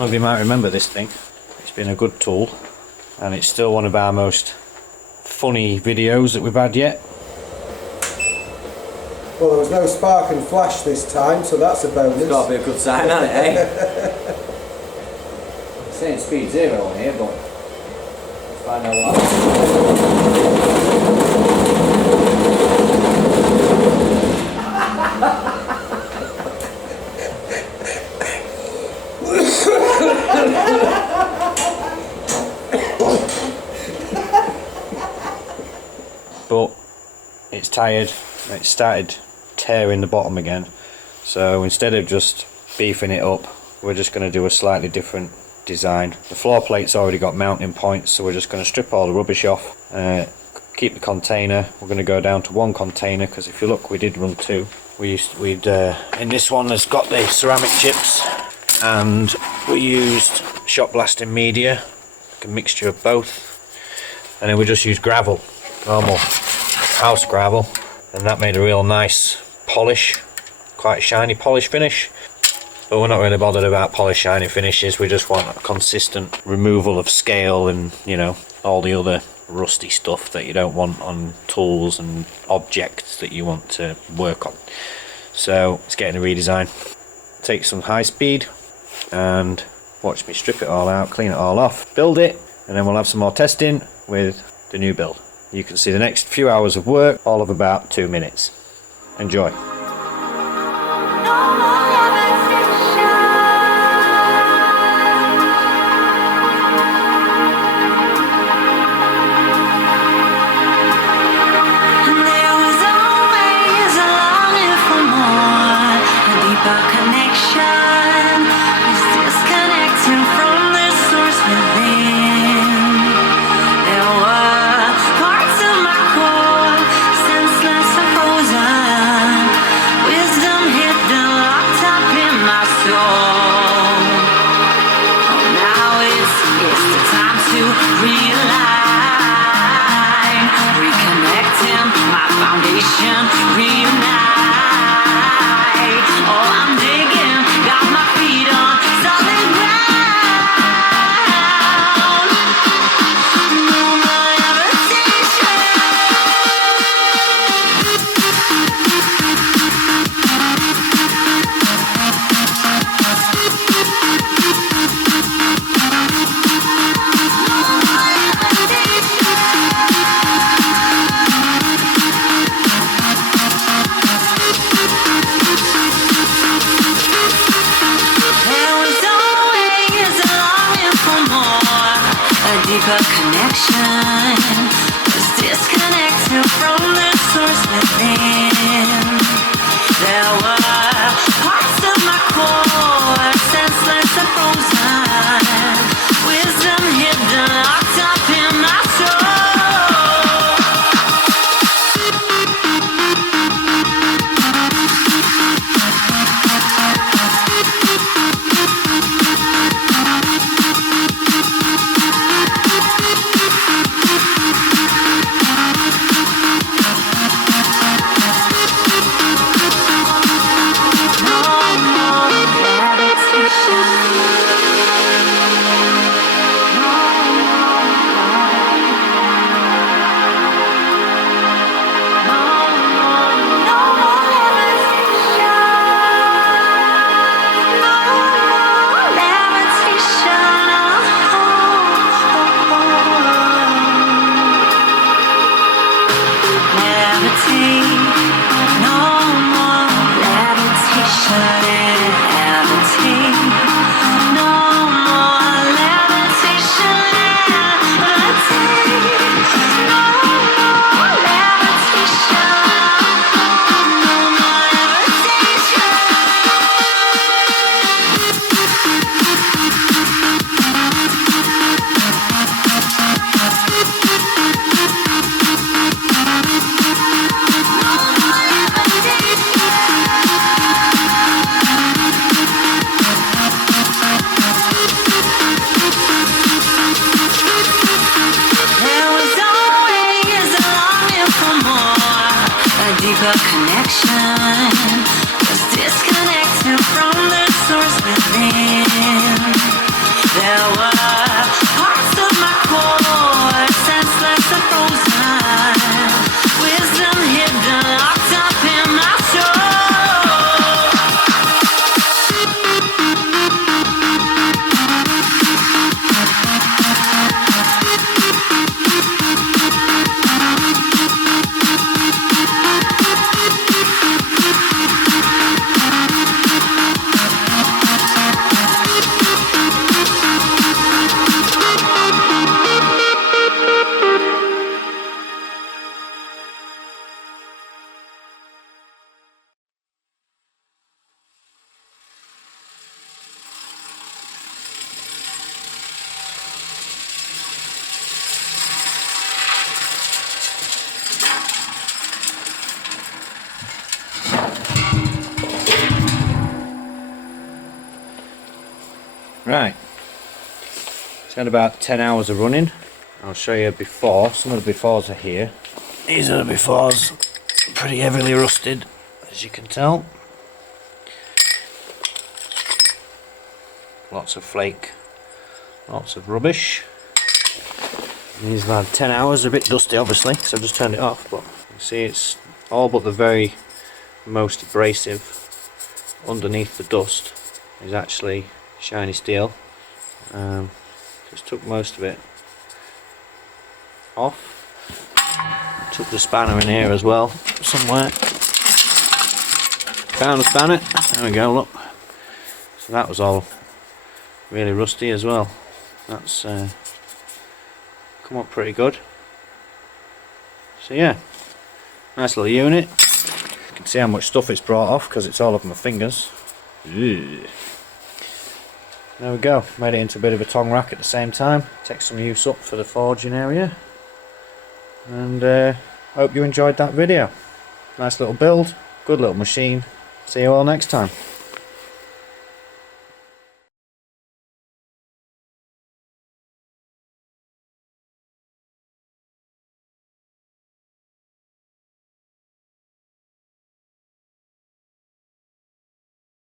Some of you might remember this thing. It's been a good tool, and it's still one of our most funny videos that we've had yet. Well, there was no spark and flash this time, so that's a bonus. It's got to be a good sign, hasn't it, eh? It's saying speed 0 on here, but let's find out what. But it's tired. It started tearing the bottom again, so instead of just beefing it up, we're just going to do a slightly different design. The floor plate's already got mounting points, so we're just going to strip all the rubbish off, keep the container. We're going to go down to one container, because if you look, we did run two. In this one there's got the ceramic chips, and we used shot blasting media, like a mixture of both, and then we just used gravel, normal house gravel, and that made a real nice polish, quite a shiny polish finish. But we're not really bothered about polish shiny finishes. We just want a consistent removal of scale and, you know, all the other rusty stuff that you don't want on tools and objects that you want to work on. So it's getting a redesign. Take some high speed and watch me strip it all out, clean it all off, build it, and then we'll have some more testing with the new build. You can see the next few hours of work, all of about 2 minutes. Enjoy. connection was disconnected from the source within. There were parts of my core senseless and frozen, wisdom hidden, locked up in my soul. Right, it's had about 10 hours of running. I'll show you before. Some of the befores are here. These are the befores, pretty heavily rusted, as you can tell. Lots of flake, lots of rubbish. These have had 10 hours, a bit dusty obviously, so I've just turned it off, but you see it's all but the very most abrasive underneath the dust is actually shiny steel. Just took most of it off. Took the spanner in here as well, somewhere. Found the spanner, there we go, look. So that was all really rusty as well. That's come up pretty good. So yeah, nice little unit. You can see how much stuff it's brought off because it's all over my fingers. Ugh. There we go, made it into a bit of a tongue rack at the same time. Take some use up for the forging area. And hope you enjoyed that video. Nice little build, good little machine. See you all next time.